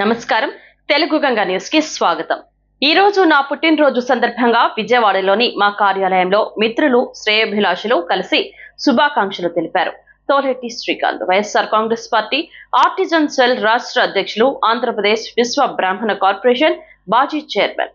నమస్కారం తెలుగు గంగా న్యూస్ కి స్వాగతం ఈ రోజు నా పుట్టినరోజు సందర్భంగా విజయవాడలోని మా కార్యాలయంలో మిత్రులు శ్రేయభిలాషులు కలిసి శుభాకాంక్షలు తెలిపారు తోలెట్టి శ్రీకాంత్ వైఎస్ఆర్ కాంగ్రెస్ పార్టీ ఆర్టిజన్ సెల్ రాష్ట్ర అధ్యక్షులు ఆంధ్రప్రదేశ్ విశ్వ బ్రాహ్మణ కార్పొరేషన్ మాజీ చైర్మన్